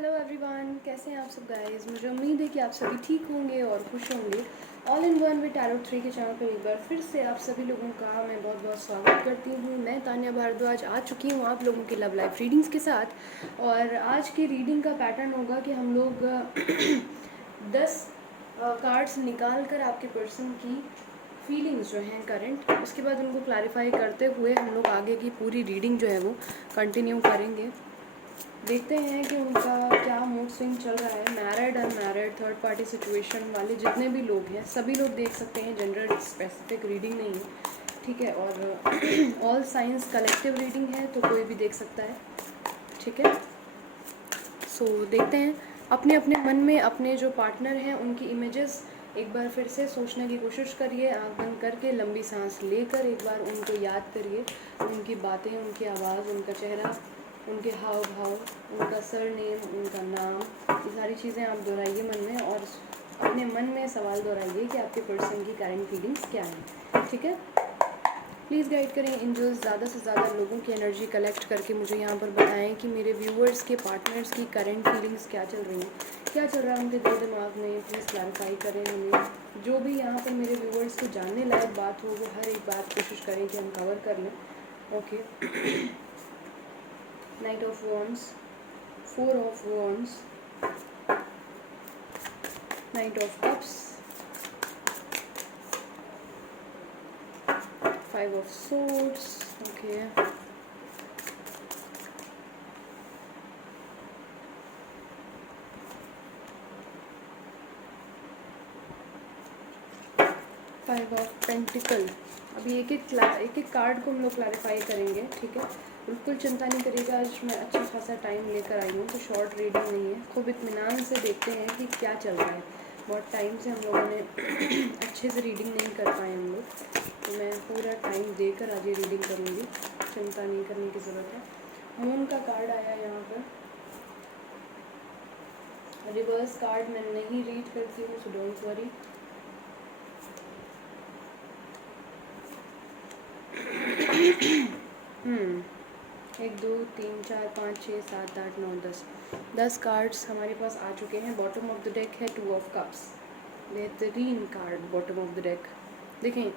Hello everyone, कैसे हैं आप सब गाइस। मुझे उम्मीद है कि आप सभी ठीक होंगे और खुश होंगे। All in one with tarot 3 के चैनल पर एक बार फिर से आप सभी लोगों का मैं बहुत बहुत स्वागत करती हूँ। मैं तान्या भारद्वाज आ चुकी हूँ आप लोगों के लव लाइफ रीडिंग्स के साथ। और आज की रीडिंग का पैटर्न होगा कि हम लोग 10 कार्ड्स निकाल कर आपके पर्सन की फीलिंग्स जो हैं करंट, उसके बाद उनको क्लैरिफाई करते हुए हम लोग आगे की पूरी रीडिंग जो है वो कंटिन्यू करेंगे। देखते हैं कि उनका क्या मूड स्विंग चल रहा है। Married, unmarried, third party situation वाले जितने भी लोग हैं सभी लोग देख सकते हैं। जनरल स्पेसिफिक रीडिंग नहीं है, ठीक है। और ऑल साइंस कलेक्टिव रीडिंग है तो कोई भी देख सकता है, ठीक है। सो देखते हैं। अपने अपने मन में अपने जो पार्टनर हैं उनकी इमेजेस एक बार फिर से सोचने की कोशिश करिए। आँख बंद करके लंबी सांस लेकर एक बार उनको याद करिए। उनकी बातें, उनकी आवाज़, उनका चेहरा, उनके हाव भाव, उनका सरनेम, उनका नाम, ये सारी चीज़ें आप दोहराइए मन में। और अपने मन में सवाल दोहराइए कि आपके पर्सन की करंट फीलिंग्स क्या हैं, ठीक है। प्लीज़ गाइड करें एंजल्स, ज़्यादा से ज़्यादा लोगों की एनर्जी कलेक्ट करके मुझे यहाँ पर बताएं कि मेरे व्यूअर्स के पार्टनर्स की करंट फीलिंग्स क्या चल रही हैं, क्या चल रहा है उनके दिल दिमाग में। प्लीज़ क्लैरिफाई करें हमें। जो भी यहाँ पर मेरे व्यूअर्स को जानने लायक बात हो वो हर एक बात कोशिश करें कि हम कवर कर लें। Okay. Night of wands, 4 of wands, night of cups, 5 of swords, okay. 5 of pentacle. अभी एक एक कार्ड को हम लोग क्लैरिफाई करेंगे, ठीक है। बिल्कुल चिंता नहीं करिएगा, आज मैं अच्छा खासा टाइम लेकर आई हूँ तो शॉर्ट रीडिंग नहीं है। खूब इत्मीनान से देखते हैं कि क्या चल रहा है। बहुत टाइम से हम लोगों ने अच्छे से रीडिंग नहीं कर पाए हम लोग, तो मैं पूरा टाइम देकर आज ये रीडिंग करूँगी। चिंता नहीं करने की ज़रूरत है। मून का कार्ड आया यहाँ पर। रिवर्स कार्ड मैं नहीं रीड करती हूँ, सो डोंट वरी। एक, दो, तीन, चार, 5, 6, 7, 8, 9, 10 कार्ड्स हमारे पास आ चुके हैं। बॉटम ऑफ द डेक है 2 ऑफ कप्स। बेहतरीन card bottom of the deck. देखें,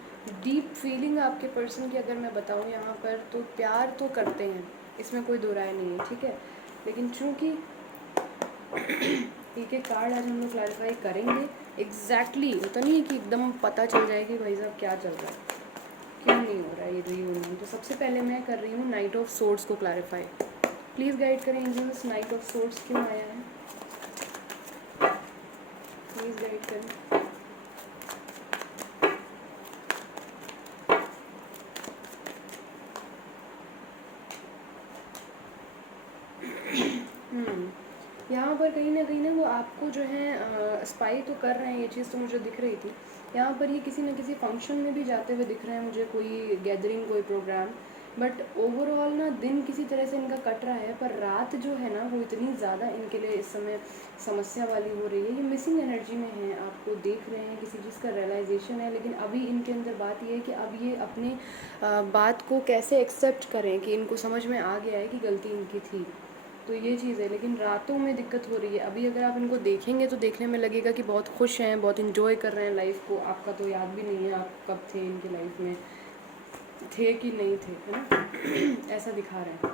डीप फीलिंग आपके पर्सन की अगर मैं बताऊँ यहाँ पर, तो प्यार तो करते हैं, इसमें कोई दो राय नहीं है, ठीक है। लेकिन चूँकि एक एक कार्ड आज हम लोग क्लैरिफाई करेंगे। एग्जैक्टली होता नहीं है कि एकदम पता चल जाए कि भाई साहब क्या चल रहा है, क्यों नहीं हो रहा है ये रीयूनियन। तो सबसे पहले मैं कर रही हूँ नाइट ऑफ सोर्ड्स को क्लैरिफाई। प्लीज़ गाइड करें एंजल्स, नाइट ऑफ सोर्ड्स क्यों आया है, प्लीज़ गाइड करें। यहाँ पर कहीं ना वो आपको जो है स्पाई तो कर रहे हैं, ये चीज़ तो मुझे दिख रही थी। यहाँ पर ये किसी न किसी फंक्शन में भी जाते हुए दिख रहे हैं मुझे, कोई गैदरिंग, कोई प्रोग्राम। बट ओवरऑल ना दिन किसी तरह से इनका कट रहा है, पर रात जो है ना वो इतनी ज़्यादा इनके लिए इस समय समस्या वाली हो रही है। ये मिसिंग एनर्जी में है, आपको देख रहे हैं, किसी चीज़ का रियलाइजेशन है। लेकिन अभी इनके अंदर बात ये है कि अब ये अपने बात को कैसे एक्सेप्ट करें कि इनको समझ में आ गया है कि गलती इनकी थी, तो ये चीज़ है। लेकिन रातों में दिक्कत हो रही है। अभी अगर आप इनको देखेंगे तो देखने में लगेगा कि बहुत खुश हैं, बहुत इन्जॉय कर रहे हैं लाइफ को। आपका तो याद भी नहीं है आप कब थे इनकी लाइफ में, थे कि नहीं थे, है ना। ऐसा दिखा रहे हैं।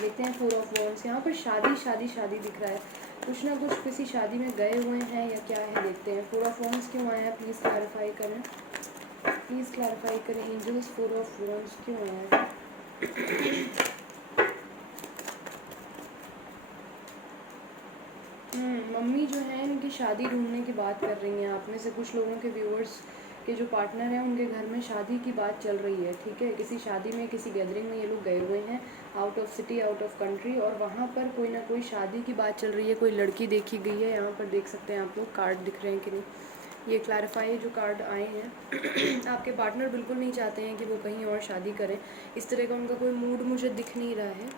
देखते हैं 4 ऑफ वॉन्ड्स। यहाँ पर शादी शादी शादी दिख रहा है, कुछ ना कुछ किसी शादी में गए हुए हैं या क्या है, देखते हैं। 4 ऑफ वॉन्ड्स क्यों आया है, प्लीज़ क्लैरिफाई करें, प्लीज़ क्लैरिफाई करें एंजल्स। 4 ऑफ वॉन्ड्स क्यों आया है। मम्मी जो है इनकी शादी ढूंढने की बात कर रही हैं। आप में से कुछ लोगों के व्यूअर्स के जो पार्टनर हैं उनके घर में शादी की बात चल रही है, ठीक है। किसी शादी में, किसी गैदरिंग में ये लोग गए हुए हैं, out of city, out of country, और वहाँ पर कोई ना कोई शादी की बात चल रही है, कोई लड़की देखी गई है। यहाँ पर देख सकते हैं आप लोग, कार्ड दिख रहे हैं कि नहीं, ये क्लैरिफाई जो कार्ड आए हैं। आपके पार्टनर बिल्कुल नहीं चाहते हैं कि वो कहीं और शादी करें, इस तरह का उनका कोई मूड मुझे दिख नहीं रहा है।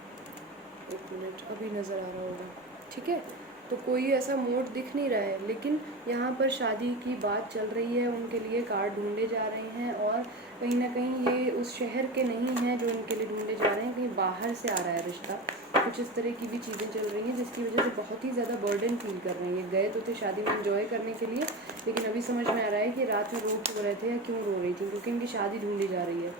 एक मिनट, अभी नज़र आ रहा होगा, ठीक है। तो कोई ऐसा मोड दिख नहीं रहा है, लेकिन यहाँ पर शादी की बात चल रही है, उनके लिए कार्ड ढूंढे जा रहे हैं और कहीं ना कहीं ये उस शहर के नहीं हैं जो इनके लिए ढूंढे जा रहे हैं, कहीं बाहर से आ रहा है रिश्ता। कुछ इस तरह की भी चीज़ें चल रही हैं जिसकी वजह से बहुत ही ज़्यादा बर्डन फील कर रहे हैं। गए तो थे शादी में एंजॉय करने के लिए, लेकिन अभी समझ में आ रहा है कि रात में रो क्यों रहे थे या क्यों रो रही थी, क्योंकि इनकी शादी ढूंढी जा रही है।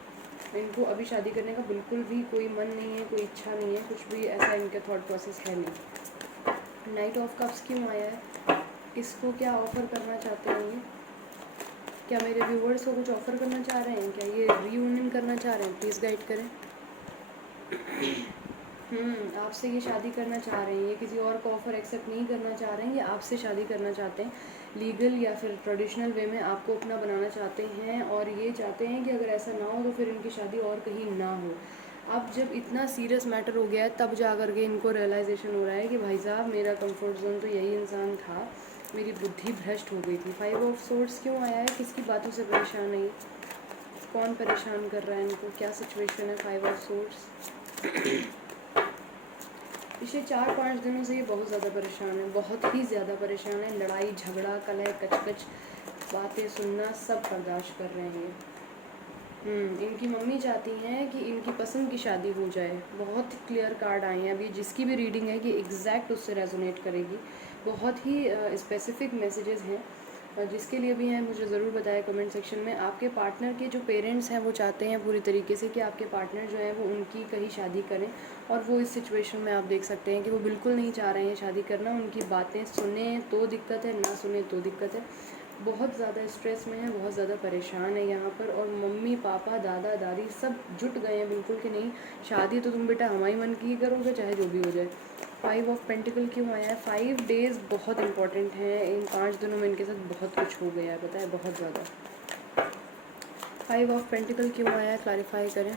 इनको अभी शादी करने का बिल्कुल भी कोई मन नहीं है, कोई इच्छा नहीं है, कुछ भी ऐसा इनका थॉट प्रोसेस है नहीं। नाइट ऑफ कप्स क्यों आया है? इसको क्या ऑफ़र करना चाहते हैं ये? क्या मेरे व्यूवर्स को कुछ ऑफ़र करना चाह रहे हैं? क्या ये रीयूनियन करना चाह रहे हैं? प्लीज़ गाइड करें। आपसे ये शादी करना चाह रहे हैं, ये किसी और को ऑफ़र एक्सेप्ट नहीं करना चाह रहे हैं, ये आपसे शादी करना चाहते हैं। लीगल या फिर ट्रेडिशनल वे में आपको अपना बनाना चाहते हैं और ये चाहते हैं कि अगर ऐसा ना हो तो फिर इनकी शादी और कहीं ना हो। अब जब इतना सीरियस मैटर हो गया है तब जा कर के इनको रियलाइजेशन हो रहा है कि भाई साहब मेरा कंफर्ट जोन तो यही इंसान था, मेरी बुद्धि भ्रष्ट हो गई थी। 5 ऑफ सोर्ड्स क्यों आया है? किसकी बातों से परेशान है ये? कौन परेशान कर रहा है इनको? क्या सिचुएशन है 5 ऑफ सोर्ड्स? पिछले 4-5 दिनों से ये बहुत ज़्यादा परेशान है, बहुत ही ज़्यादा परेशान है। लड़ाई झगड़ा कलह कचकच बातें सुनना सब बर्दाश्त कर रहे हैं। इनकी मम्मी चाहती हैं कि इनकी पसंद की शादी हो जाए। बहुत क्लियर कार्ड आए हैं अभी, जिसकी भी रीडिंग है कि एग्जैक्ट उससे रेजोनेट करेगी। बहुत ही स्पेसिफिक मैसेजेस हैं, जिसके लिए भी हैं मुझे ज़रूर बताएं कमेंट सेक्शन में। आपके पार्टनर के जो पेरेंट्स हैं वो चाहते हैं पूरी तरीके से कि आपके पार्टनर जो है वो उनकी कहीं शादी करें, और वो इस सिचुएशन में आप देख सकते हैं कि वो बिल्कुल नहीं चाह रहे हैं शादी करना। उनकी बातें सुने तो दिक्कत है, ना सुने तो दिक्कत है। बहुत ज़्यादा स्ट्रेस में है, बहुत ज़्यादा परेशान है यहाँ पर, और मम्मी पापा दादा दादी सब जुट गए हैं बिल्कुल कि नहीं, शादी तो तुम बेटा हमारे मन की ही करोगे चाहे जो भी हो जाए। 5 ऑफ पेंटिकल क्यों आया है? 5 डेज़ बहुत इंपॉर्टेंट हैं। इन 5 दिनों में इनके साथ बहुत कुछ हो गया है, पता है, बहुत ज़्यादा। 5 ऑफ पेंटिकल क्यों आया है? क्लैरिफाई करें।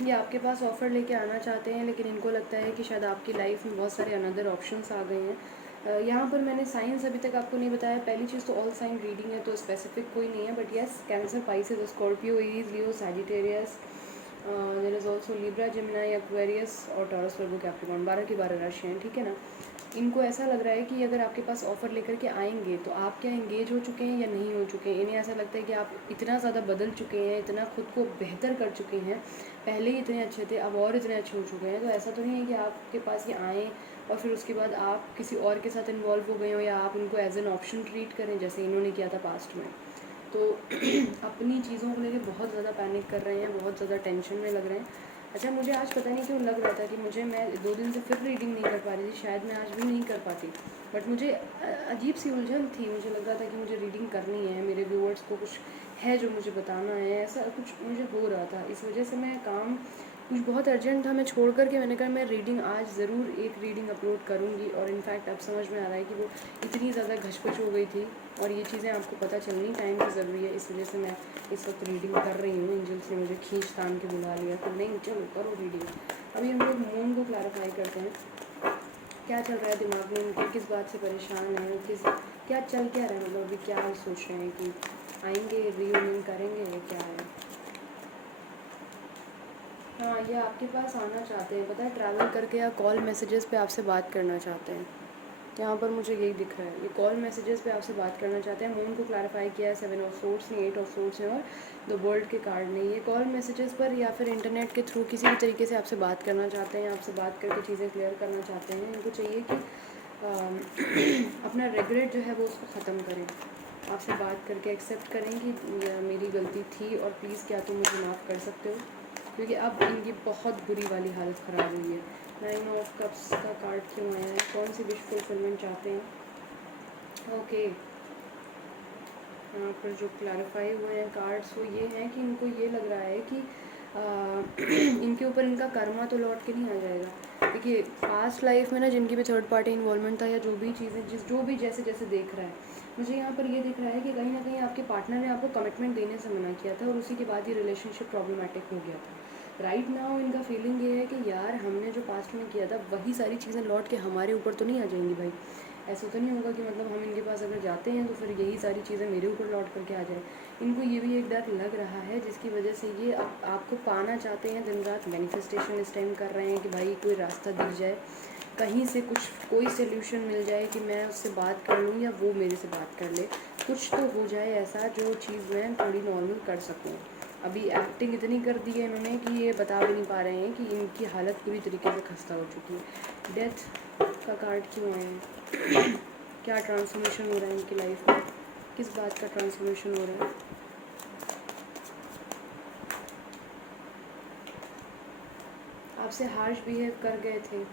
ये आपके पास ऑफ़र लेके आना चाहते हैं, लेकिन इनको लगता है कि शायद आपकी लाइफ में बहुत सारे अनदर ऑप्शंस आ गए हैं। यहाँ पर मैंने साइंस अभी तक आपको नहीं बताया। पहली चीज़ तो ऑल साइन रीडिंग है, तो स्पेसिफिक कोई नहीं है, but yes Cancer, Pisces, Scorpio, Aries, Leo, Sagittarius, there is also Libra, Gemini, Aquarius और टॉरस, वर्गो, कैप्रिकॉर्न। 12 की 12 राशि हैं, ठीक है ना। इनको ऐसा लग रहा है कि अगर आपके पास ऑफ़र लेकर के आएंगे तो आप क्या एंगेज हो चुके हैं या नहीं हो चुके हैं। इन्हें ऐसा लगता है कि आप इतना ज़्यादा बदल चुके हैं, इतना खुद को बेहतर कर चुके हैं, पहले ही इतने अच्छे थे अब और इतने अच्छे हो चुके हैं। तो ऐसा तो नहीं है कि आपके पास ये आएँ और फिर उसके बाद आप किसी और के साथ इन्वॉल्व हो गए हो, या आप इनको एज एन ऑप्शन ट्रीट करें जैसे इन्होंने किया था पास्ट में। तो अपनी चीज़ों को लेकर बहुत ज़्यादा पैनिक कर रहे हैं, बहुत ज़्यादा टेंशन में लग रहे हैं। अच्छा, मुझे आज पता नहीं क्यों लग रहा था कि मैं 2 दिन से फिर रीडिंग नहीं कर पा रही थी, शायद मैं आज भी नहीं कर पाती, बट मुझे अजीब सी उलझन थी। मुझे लग रहा था कि मुझे रीडिंग करनी है, मेरे व्यूअर्स को कुछ है जो मुझे बताना है, ऐसा कुछ मुझे हो रहा था। इस वजह से मैं काम कुछ बहुत अर्जेंट था, मैं छोड़ कर के मैंने कहा मैं रीडिंग आज ज़रूर एक रीडिंग अपलोड करूँगी। और इनफैक्ट अब समझ में आ रहा है कि वो इतनी ज़्यादा घचपच हो गई थी, और ये चीज़ें आपको पता चलनी टाइम की ज़रूरी है। इस वजह से मैं इस वक्त रीडिंग कर रही हूँ। एंजल्स ने मुझे खींच तान के बुला लिया, तो नहीं चलो करो रीडिंग। अभी हम लोग मून को क्लैरिफाई करते हैं, क्या चल रहा है दिमाग में उनके, किस बात से परेशान है, क्या चल क्या रहा है, मतलब अभी क्या सोच रहे हैं कि आएंगे, रीयूनियन करेंगे, या क्या है। हाँ, ये आपके पास आना चाहते हैं, पता है, ट्रैवल करके या कॉल मैसेजेस पे आपसे बात करना चाहते हैं। यहाँ पर मुझे यही दिख रहा है, ये कॉल मैसेजेस पे आपसे बात करना चाहते हैं। मून को क्लैरिफाई किया है 7 ऑफ सोर्ड्स ने, 8 ऑफ सोर्ड्स ने और द वर्ल्ड के कार्ड ने। ये कॉल मैसेजेस पर या फिर इंटरनेट के थ्रू किसी भी तरीके से आपसे बात करना चाहते हैं, आपसे बात करके चीज़ें क्लियर करना चाहते हैं। इनको चाहिए कि अपना रिग्रेट जो है वो उसको ख़त्म करें, आपसे बात करके एक्सेप्ट करें कि मेरी गलती थी और प्लीज़ क्या तुम मुझे माफ़ कर सकते हो, क्योंकि अब इनकी बहुत बुरी वाली हालत ख़राब हुई है। 9 ऑफ कप्स का कार्ड क्यों आया है? कौन सी विश फुलफिलमेंट चाहते हैं? ओके, यहाँ पर जो क्लैरिफाई हुए हैं कार्ड्स वो ये हैं कि इनको ये लग रहा है कि इनके ऊपर इनका कर्मा तो लौट के नहीं आ जाएगा। देखिए, पास्ट लाइफ में ना जिनकी भी थर्ड पार्टी इन्वॉल्वमेंट था, या जो भी चीज़ें जो भी जैसे जैसे देख रहा है, मुझे यहाँ पर ये दिख रहा है कि कहीं ना कहीं आपके पार्टनर ने आपको कमिटमेंट देने से मना किया था, और उसी के बाद ही रिलेशनशिप प्रॉब्लमेटिक हो गया था। राइट नाउ इनका फीलिंग ये है कि यार हमने जो पास्ट में किया था वही सारी चीज़ें लौट के हमारे ऊपर तो नहीं आ जाएंगी भाई। ऐसा तो नहीं होगा कि मतलब हम इनके पास अगर जाते हैं तो फिर यही सारी चीज़ें मेरे ऊपर लौट करके आ जाए। इनको ये भी एक डर लग रहा है जिसकी वजह से ये आपको पाना चाहते हैं, दिन रात मैनिफेस्टेशन इस टाइम कर रहे हैं कि भाई कोई रास्ता दिख जाए, कहीं से कुछ कोई सोल्यूशन मिल जाए कि मैं उससे बात कर लूँ या वो मेरे से बात कर ले, कुछ तो हो जाए ऐसा जो चीज़ मैं थोड़ी नॉर्मल कर सकूँ। अभी एक्टिंग इतनी कर दी है इन्होंने कि ये बता भी नहीं पा रहे हैं कि इनकी हालत पूरी तरीके से खस्ता हो चुकी है। डेथ का कार्ड क्यों आया है? क्या ट्रांसफॉर्मेशन हो रहा है इनकी लाइफ में? किस बात का ट्रांसफॉर्मेशन हो रहा है? आपसे हार्श बिहेव कर गए थे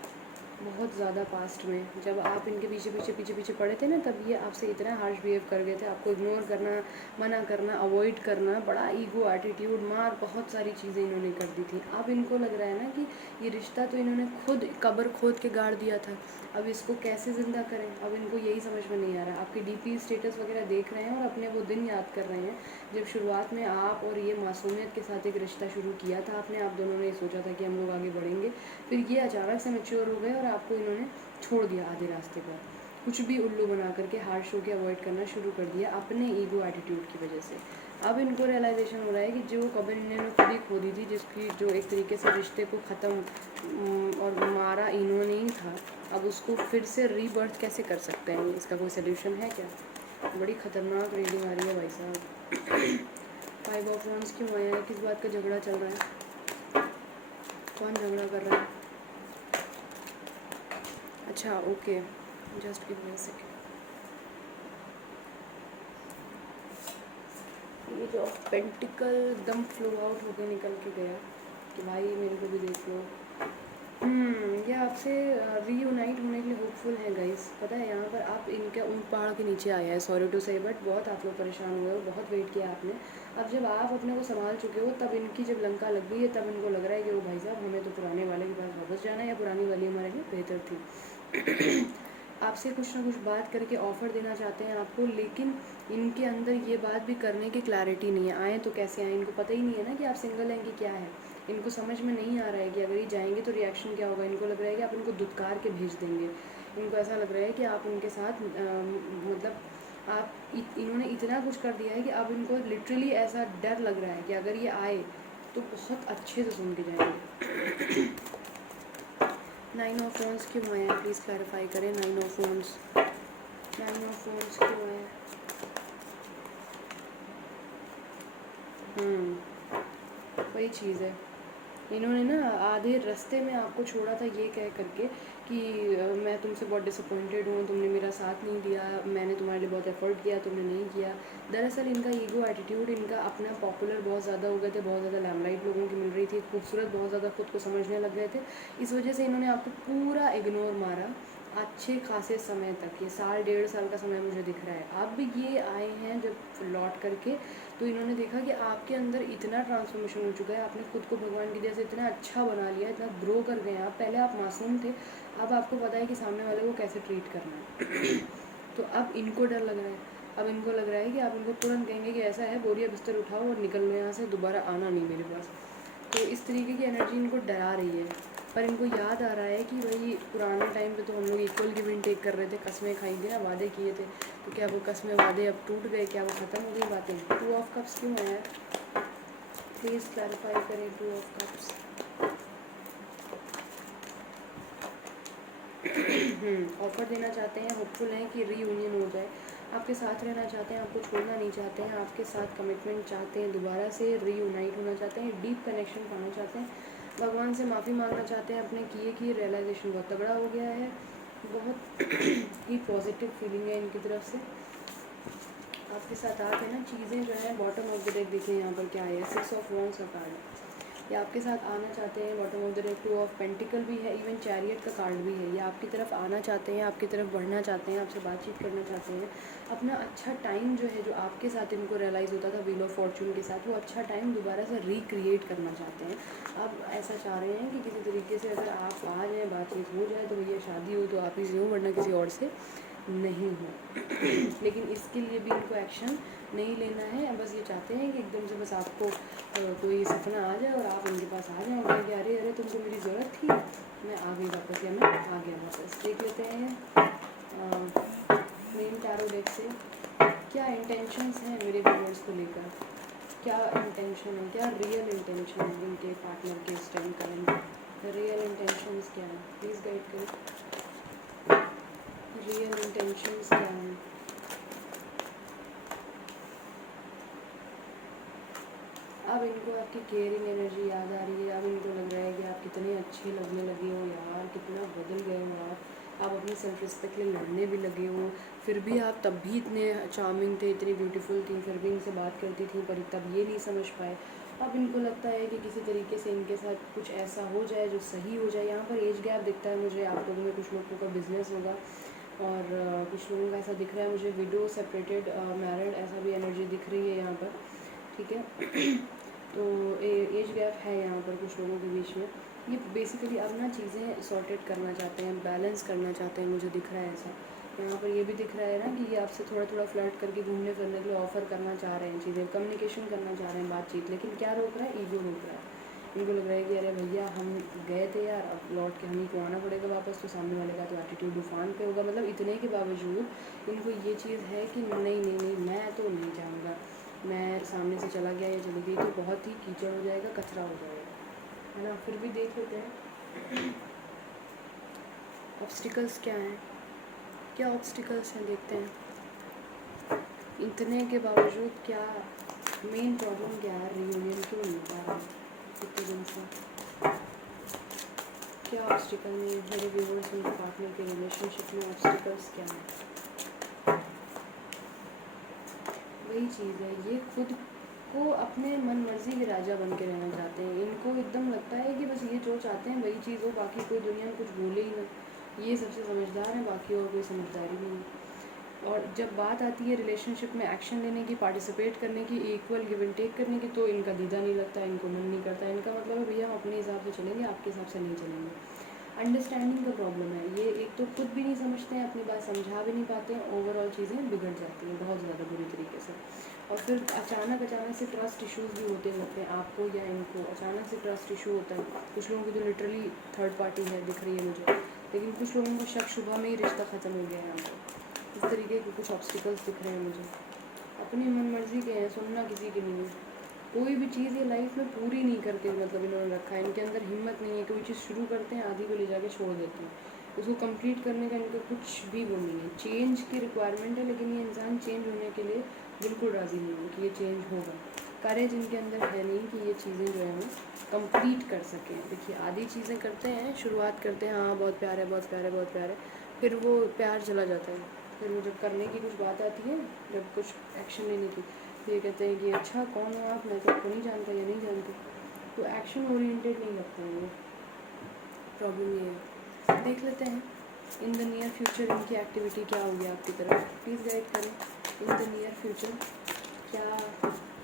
बहुत ज़्यादा पास्ट में, जब आप इनके पीछे पीछे पीछे पीछे पड़े थे ना, तब ये आपसे इतना हार्श बिहेव कर गए थे। आपको इग्नोर करना, मना करना, अवॉइड करना, बड़ा ईगो, एटीट्यूड, मार, बहुत सारी चीज़ें इन्होंने कर दी थी। अब इनको लग रहा है ना कि ये रिश्ता तो इन्होंने खुद कब्र खोद के गाड़ दिया था, अब इसको कैसे ज़िंदा करें, अब इनको यही समझ में नहीं आ रहा। आपके डीपी स्टेटस वगैरह देख रहे हैं और अपने वो दिन याद कर रहे हैं जब शुरुआत में आप और ये मासूमियत के साथ एक रिश्ता शुरू किया था आपने, आप दोनों ने सोचा था कि हम लोग आगे बढ़ेंगे, फिर ये अचानक से मैच्योर हो गए और आपको इन्होंने छोड़ दिया आधे रास्ते पर, कुछ भी उल्लू बना करके हार्श होकर अवॉइड करना शुरू कर दिया अपने ईगो एटीट्यूड की वजह से। अब इनको रियलाइजेशन हो रहा है कि जो कब्र इन्होंने खुद ही खोदी थी, जिसकी जो एक तरीके से रिश्ते को ख़त्म और मारा इन्होंने ही था, अब उसको फिर से रीबर्थ कैसे कर सकते हैं? इसका कोई सोल्यूशन है क्या? बड़ी ख़तरनाक रीडिंग आ रही है भाई साहब। 5 ऑफ वंड्स क्यों आया है? किस बात का झगड़ा चल रहा है? कौन झगड़ा कर रहा है? अच्छा okay, just give me a second. ये जो पेंटिकल एकदम फ्लो आउट होके निकल के गया कि भाई मेरे को भी देख लो। ये आपसे रीयूनाइट होने के लिए होपफुल है गाइस। पता है यहाँ पर आप इनके उन पहाड़ के नीचे आया है, सॉरी टू से, बट बहुत आप लोग परेशान हुए हो, बहुत वेट किया आपने। अब जब आप अपने को संभाल चुके हो, तब इनकी जब लंका लग गई है, तब इनको लग रहा है कि वो भाई साहब हमें तो पुराने वाले के पास वापस जाना है, या पुरानी वाली हमारे लिए बेहतर थी। आपसे कुछ ना कुछ बात करके ऑफ़र देना चाहते हैं आपको, लेकिन इनके अंदर ये बात भी करने की क्लैरिटी नहीं है। आए तो कैसे आए, इनको पता ही नहीं है ना कि आप सिंगल हैं कि क्या है। इनको समझ में नहीं आ रहा है कि अगर ये जाएंगे तो रिएक्शन क्या होगा। इनको लग रहा है कि आप इनको धुतकार के भेज देंगे। इनको ऐसा लग रहा है कि आप उनके साथ मतलब आप इन्होंने इतना कुछ कर दिया है कि अब इनको लिटरली ऐसा डर लग रहा है कि अगर ये आए तो बहुत अच्छे से सुन के जाएंगे। 9 ऑफ वंड्स क्यों आया है? प्लीज़ क्लैरिफाई करें। 9 ऑफ वंड्स, 9 ऑफ वंड्स क्यों आया? वही चीज़ है, इन्होंने ना आधे रास्ते में आपको छोड़ा था ये कह करके कि मैं तुमसे बहुत डिसअपॉइंटेड हूँ, तुमने मेरा साथ नहीं दिया, मैंने तुम्हारे लिए बहुत एफर्ट किया, तुमने नहीं किया। दरअसल इनका ईगो एटीट्यूड, इनका अपना पॉपुलर बहुत ज़्यादा हो गए थे, बहुत ज़्यादा लैमलाइट लोगों की मिल रही थी, खूबसूरत बहुत ज़्यादा खुद को समझने लग गए थे। इस वजह से इन्होंने आपको पूरा इग्नोर मारा अच्छे खासे समय तक। ये 1.5 साल का समय मुझे दिख रहा है। अब ये आए हैं जब लौट करके, तो इन्होंने देखा कि आपके अंदर इतना ट्रांसफॉर्मेशन हो चुका है, आपने खुद को भगवान की जैसे इतना अच्छा बना लिया, इतना ग्रो कर गए आप। पहले आप मासूम थे, अब आपको पता है कि सामने वाले को कैसे ट्रीट करना है। तो अब इनको डर लग रहा है, अब इनको लग रहा है कि आप इनको तुरंत कहेंगे कि ऐसा है, बोरिया बिस्तर उठाओ और निकल लो यहाँ से, दोबारा आना नहीं मेरे पास। तो इस तरीके की एनर्जी इनको डरा रही है। पर इनको याद आ रहा है कि भाई पुराने टाइम पे तो हम लोग इक्वल गिव एंड टेक कर रहे थे, कस्में खाई थी ना, वादे किए थे, तो क्या वो कस्में वादे अब टूट गए? क्या वो ख़त्म हो गई बातें? 2 ऑफ कप्स क्यों है? प्लीज़ क्लैरिफाई करें। 2 ऑफ कप्स ऑफ़र देना चाहते हैं, होपफुल हैं कि रीयूनियन हो जाए, आपके साथ रहना चाहते हैं, आपको छोड़ना नहीं चाहते हैं, आपके साथ कमिटमेंट चाहते हैं, दोबारा से रीयूनाइट होना चाहते हैं, डीप कनेक्शन पाना चाहते हैं, भगवान से माफ़ी मांगना चाहते हैं अपने किए की। रियलाइजेशन बहुत तगड़ा हो गया है, बहुत ही पॉजिटिव फीलिंग है इनकी तरफ से। आपके साथ आके ना चीज़ें जो है, बॉटम ऑफ द डेक देखिए यहाँ पर क्या है, 6 ऑफ वंड्स का कार्ड है। ये आपके साथ आना चाहते हैं, bottom of the deck 2 of pentacle भी है, इवन चैरियट का कार्ड भी है। ये आपकी तरफ आना चाहते हैं, आपकी तरफ बढ़ना चाहते हैं, आपसे बातचीत करना चाहते हैं, अपना अच्छा टाइम जो है, जो आपके साथ इनको रियलाइज़ होता था व्हील ऑफ फॉर्चून के साथ, वो अच्छा टाइम दोबारा से रिक्रिएट करना चाहते हैं। अब ऐसा चाह रहे हैं कि किसी तरीके से अगर आप आ जाएँ, बातचीत हो जाए, तो भैया शादी हो तो आप ही से हो, वरना किसी और से नहीं हो। लेकिन इसके लिए भी इनको एक्शन नहीं लेना है। बस ये चाहते हैं कि एकदम से बस आपको कोई सपना आ जाए और आप उनके पास आ जाएँ, कि अरे अरे तुमको मेरी ज़रूरत थी, मैं आ गई वापस, या मैं आ गया वापस। देख लेते हैं मेन टैरो डेक से क्या इंटेंशंस हैं मेरे व्यूअर्स को लेकर, क्या इंटेंशन है, क्या रियल इंटेंशन है उनके पार्टनर के इस टाइम करंट रियल इंटेंशंस क्या है, प्लीज़ गाइड करें। रियल इंटेंशंस क्या हैं? अब इनको आपकी केयरिंग एनर्जी याद आ रही है, अब इनको लग रहा है कि आप कितने अच्छे लगने लगे हो यार, कितना बदल गए हो आप अपनी सेल्फ रिस्पेक्ट के लिए लड़ने भी लगे हो, फिर भी आप तब भी इतने चार्मिंग थे, इतनी ब्यूटीफुल थी, फिर भी इनसे बात करती थी पर तब ये नहीं समझ पाए। अब इनको लगता है कि किसी तरीके से इनके साथ कुछ ऐसा हो जाए जो सही हो जाए। यहाँ पर एज गैप दिखता है मुझे, आप लोगों में कुछ लोगों का बिजनेस होगा और कुछ लोगों का ऐसा दिख रहा है मुझे, विडो सेपरेटेड मैरिड ऐसा भी एनर्जी दिख रही है यहाँ पर, ठीक है। तो एज गैप है यहाँ पर कुछ लोगों के बीच में। ये बेसिकली अब ना चीज़ें सॉर्टेड करना चाहते हैं, बैलेंस करना चाहते हैं, मुझे दिख रहा है ऐसा। यहाँ पर ये भी दिख रहा है ना कि ये आपसे थोड़ा थोड़ा फ्लर्ट करके घूमने फिरने के लिए ऑफ़र करना चाह रहे हैं, चीज़ें कम्युनिकेशन करना चाह रहे हैं, बातचीत, लेकिन क्या रोक रहा है? ईगो रोक रहा है। इनको लग रहा है कि अरे भैया हम गए थे यार, अब लौट के हम ही को आना पड़ेगा वापस, तो सामने वाले का तो एटीट्यूड उफान पे होगा। मतलब इतने के बावजूद इनको ये चीज़ है कि नहीं नहीं नहीं, मैं तो नहीं जाऊँगा, मैं सामने से चला गया या चली गई तो बहुत ही कीचड़ हो जाएगा, कचरा हो जाएगा, है ना। फिर भी देख लेते हैं ऑब्स्टिकल्स क्या हैं, क्या ऑब्स्टिकल्स हैं, देखते हैं। इतने के बावजूद क्या मेन प्रॉब्लम क्या है, रियूनियन क्यों नहीं हो पा रहा इतने दिन से, क्या ऑब्स्टिकल नहीं है मेरे व्यूअर्स उनके पार्टनर के रिलेशनशिप में, ऑब्स्टिकल्स क्या है? वही चीज़ है, ये खुद को अपने मन मर्जी के राजा बन के रहना चाहते हैं। इनको एकदम लगता है कि बस ये जो चाहते हैं वही चीज़ हो, बाकी कोई दुनिया में कुछ बोले ही ना, ये सबसे समझदार है, बाकी और कोई समझदारी नहीं है। और जब बात आती है रिलेशनशिप में एक्शन लेने की, पार्टिसिपेट करने की, इक्वल गिव एंड टेक करने की, तो इनका दीदा नहीं लगता, इनको मन नहीं करता। इनका मतलब है भैया हम अपने हिसाब से चलेंगे, आपके हिसाब से नहीं चलेंगे। अंडरस्टैंडिंग का प्रॉब्लम है, ये एक तो खुद भी नहीं समझते हैं, अपनी बात समझा भी नहीं पाते हैं, ओवरऑल चीज़ें बिगड़ जाती हैं बहुत ज़्यादा बुरी तरीके से। और फिर अचानक से ट्रस्ट इश्यूज़ भी होते रहते हैं, आपको या इनको अचानक से ट्रस्ट इशू होता है। कुछ लोगों की तो लिटरली थर्ड पार्टी है दिख रही है मुझे, लेकिन कुछ लोगों को शक शुबा में ही रिश्ता ख़त्म हो गया है यहाँ पर। इस तरीके के कुछ ऑब्स्टिकल्स दिख रहे हैं मुझे। अपनी मन मर्जी के हैं, सुनना किसी की नहीं है। कोई भी चीज़ ये लाइफ में पूरी नहीं करके मतलब इन्होंने रखा है, इनके अंदर हिम्मत नहीं है। कोई चीज़ शुरू करते हैं, आधी को ले जाके छोड़ देते हैं, उसको कंप्लीट करने का इनका कुछ भी वो नहीं है। चेंज की रिक्वायरमेंट है, लेकिन ये इंसान चेंज होने के लिए बिल्कुल राज़ी नहीं है कि ये चेंज होगा। करेज इनके अंदर है नहीं कि ये चीज़ें जो है वो कंप्लीट कर सकें। देखिए आधी चीज़ें करते हैं, शुरुआत करते हैं, हाँ बहुत प्यार है, बहुत प्यार है, बहुत प्यार है, फिर वो प्यार चला जाता है। फिर वो जब करने की कुछ बात आती है, जब कुछ एक्शन लेने की, तो ये कहते हैं कि अच्छा कौन हो आप, मैं तो आपको नहीं जानता या नहीं जानती। तो एक्शन ओरिएंटेड नहीं लगते हैं वो, प्रॉब्लम ये है। देख लेते हैं इन द नियर फ्यूचर इनकी एक्टिविटी क्या होगी आपकी तरफ, प्लीज़ गाइड करें। इन द नियर फ्यूचर क्या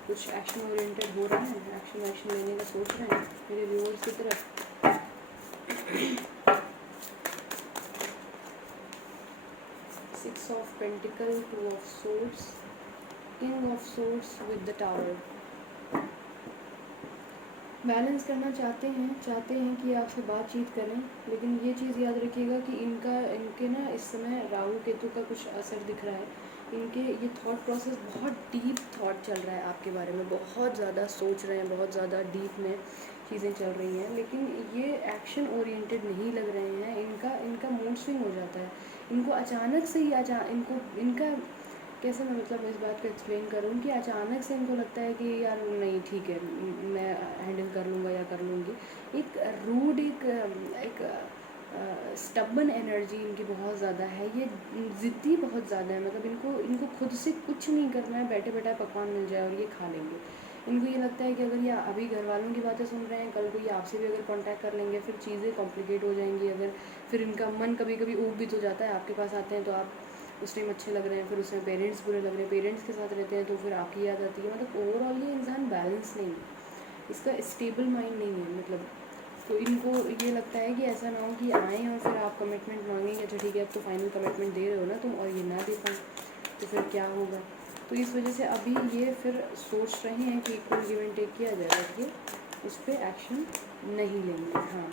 कुछ एक्शन ओरिएंटेड हो रहा है, एक्शन लेने का सोच रहे हैं मेरे व्यूअर्स की तरफ। 6 of Pentacles, 2 of Swords, King of Swords with the Tower। Balance करना चाहते हैं कि आपसे बातचीत करें, लेकिन ये चीज़ याद रखिएगा कि इनके ना इस समय राहु केतु का कुछ असर दिख रहा है। इनके ये थॉट प्रोसेस बहुत डीप थॉट चल रहा है आपके बारे में, बहुत ज़्यादा सोच रहे हैं, बहुत ज़्यादा डीप में चीज़ें चल रही हैं, लेकिन ये एक्शन ओरिएंटेड नहीं लग रहे हैं। इनका मूड स्विंग हो जाता है, इनको अचानक से ही इनका कैसे मैं मतलब इस बात को एक्सप्लेन करूँ कि अचानक से इनको लगता है कि यार नहीं ठीक है, मैं हैंडल कर लूँगा या कर लूँगी। एक रूड एक स्टबन एनर्जी इनकी बहुत ज़्यादा है, ये ज़िद्दी बहुत ज़्यादा है। मतलब इनको खुद से कुछ नहीं करना है, बैठे बैठे पकवान मिल जाए और ये खा लेंगे। इनको ये लगता है कि अगर ये अभी घर वालों की बातें सुन रहे हैं, कल को ये आपसे भी अगर कांटेक्ट कर लेंगे, फिर चीज़ें कॉम्प्लिकेट हो जाएंगी। अगर फिर इनका मन कभी कभी ऊब भी तो जाता है, आपके पास आते हैं तो आप उस टाइम अच्छे लग रहे हैं, फिर उसमें पेरेंट्स बुरे लग रहे हैं, पेरेंट्स के साथ रहते हैं तो फिर आपकी याद आती है। मतलब ओवरऑल ये इंसान बैलेंस नहीं है, इसका स्टेबल माइंड नहीं है। मतलब तो इनको ये लगता है कि ऐसा ना हो कि आएँ और फिर आप कमिटमेंट मांगेंगे, अच्छा ठीक है अब तो फाइनल कमिटमेंट दे रहे हो ना तुम, और ये ना दे पाएँ तो फिर क्या होगा। तो इस वजह से अभी ये फिर सोच रहे हैं कि इक्वल गिव एंड टेक किया जाए, बट ये उस पर एक्शन नहीं लेंगे। हाँ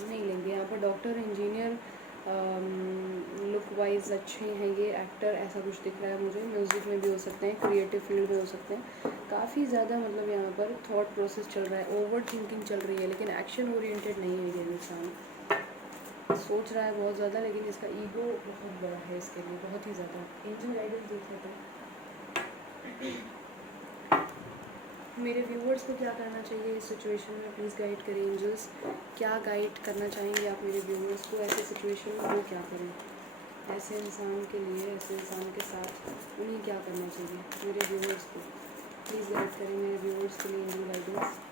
नहीं लेंगे। यहाँ पर डॉक्टर, इंजीनियर, लुक वाइज अच्छे हैं ये एक्टर, ऐसा कुछ दिख रहा है मुझे। म्यूज़िक में भी हो सकते हैं, क्रिएटिव फील्ड में हो सकते हैं। काफ़ी ज़्यादा मतलब यहाँ पर थॉट प्रोसेस चल रहा है, ओवर थिंकिंग चल रही है, लेकिन एक्शन ओरिएंटेड नहीं है ये इंसान। सोच रहा है बहुत ज़्यादा, लेकिन इसका ईगो बहुत बड़ा है इसके लिए, बहुत ही ज़्यादा। एंजल गाइडेंस देख लेते हैं मेरे व्यूवर्स को क्या करना चाहिए इस सिचुएशन में। प्लीज़ गाइड करें एंजल्स, क्या गाइड करना चाहेंगे आप मेरे व्यूवर्स को ऐसे सिचुएशन में, वो क्या करें ऐसे इंसान के लिए, ऐसे इंसान के साथ उन्हें क्या करना चाहिए मेरे व्यूवर्स को। प्लीज़ गाइड करें मेरे व्यूवर्स के लिए angel guidance.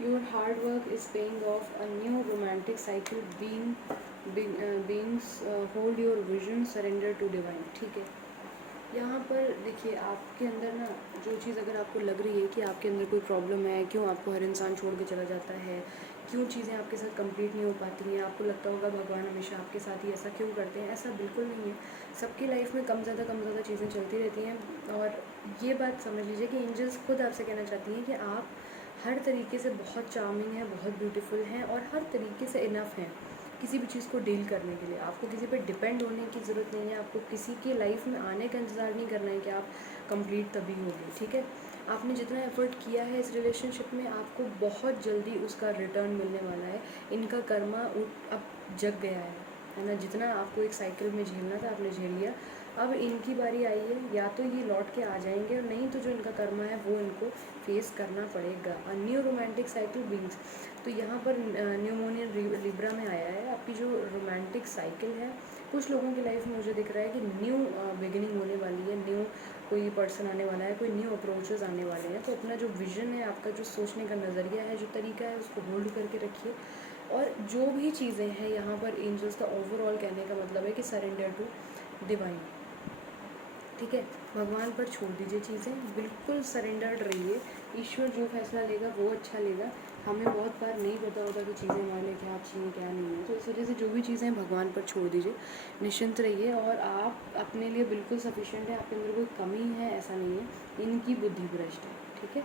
Your hard work is paying off. A new romantic cycle beings hold your vision, surrender to divine. ठीक है, यहाँ पर देखिए आपके अंदर ना जो चीज़ अगर आपको लग रही है कि आपके अंदर कोई प्रॉब्लम है, क्यों आपको हर इंसान छोड़ के चला जाता है, क्यों चीज़ें आपके साथ कंप्लीट नहीं हो पाती हैं, आपको लगता होगा भगवान हमेशा आपके साथ ही ऐसा क्यों करते हैं, ऐसा बिल्कुल नहीं है। सबकी लाइफ में कम ज़्यादा चीज़ें चलती रहती हैं, और ये बात समझ लीजिए कि एंजल्स खुद आपसे कहना चाहती हैं कि आप हर तरीके से बहुत चार्मिंग हैं, बहुत ब्यूटीफुल हैं, और हर तरीके से इनफ हैं किसी भी चीज़ को डील करने के लिए। आपको किसी पे डिपेंड होने की ज़रूरत नहीं है, आपको किसी की लाइफ में आने का इंतज़ार नहीं करना है कि आप कंप्लीट तभी होगी। ठीक है, आपने जितना एफर्ट किया है इस रिलेशनशिप में, आपको बहुत जल्दी उसका रिटर्न मिलने वाला है। इनका कर्मा अब जग गया है ना। जितना आपको एक साइकिल में झेलना था आपने झेल लिया, अब इनकी बारी आई है। या तो ये लौट के आ जाएंगे, और नहीं तो जो इनका कर्मा है वो इनको फेस करना पड़ेगा। A new romantic cycle beings, तो यहाँ पर न्यूमोनियन लिब्रा में आया है। आपकी जो रोमांटिक साइकिल है, कुछ लोगों की लाइफ में मुझे दिख रहा है कि न्यू बिगिनिंग होने वाली है, न्यू कोई पर्सन आने वाला है, कोई न्यू अप्रोचेस आने वाले हैं। तो अपना जो विज़न है, आपका जो सोचने का नज़रिया है, जो तरीका है, उसको होल्ड करके रखिए। और जो भी चीज़ें हैं यहाँ पर एंजल्स का ओवरऑल कहने का मतलब है कि सरेंडर टू डिवाइन। ठीक है, भगवान पर छोड़ दीजिए चीज़ें, बिल्कुल सरेंडर्ड रहिए। ईश्वर जो फैसला लेगा वो अच्छा लेगा। हमें बहुत बार नहीं पता होता कि चीज़ें हमारे लिए क्या अच्छी हैं क्या नहीं है, तो इस वजह से जो भी चीज़ें हैं भगवान पर छोड़ दीजिए, निश्चिंत रहिए। और आप अपने लिए बिल्कुल सफिशेंट है, आपके अंदर कोई कमी है ऐसा नहीं है, इनकी बुद्धि भ्रष्ट है। ठीक है,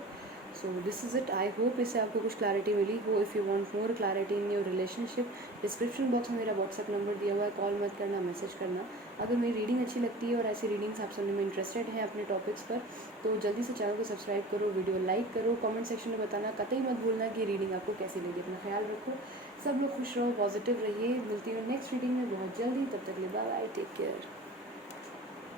so this is it. I hope इससे आपको कुछ क्लैरिटी मिली हो। If you want more clarity in your relationship, description box में मेरा व्हाट्सअप नंबर दिया हुआ है, कॉल मत करना, मैसेज करना। अगर मेरी रीडिंग अच्छी लगती है और ऐसी रीडिंग्स आप सुनने में इंटरेस्टेड हैं अपने टॉपिक्स पर, तो जल्दी से चैनल को सब्सक्राइब करो, वीडियो लाइक करो, कमेंट सेक्शन में बताना कतई मत भूलना कि रीडिंग आपको कैसी लगी। अपना ख्याल रखो, सब लोग खुश रहो, पॉजिटिव रहिए। मिलती हूँ नेक्स्ट रीडिंग में बहुत जल्दी, तब तक के लिए बाय बाय, टेक केयर।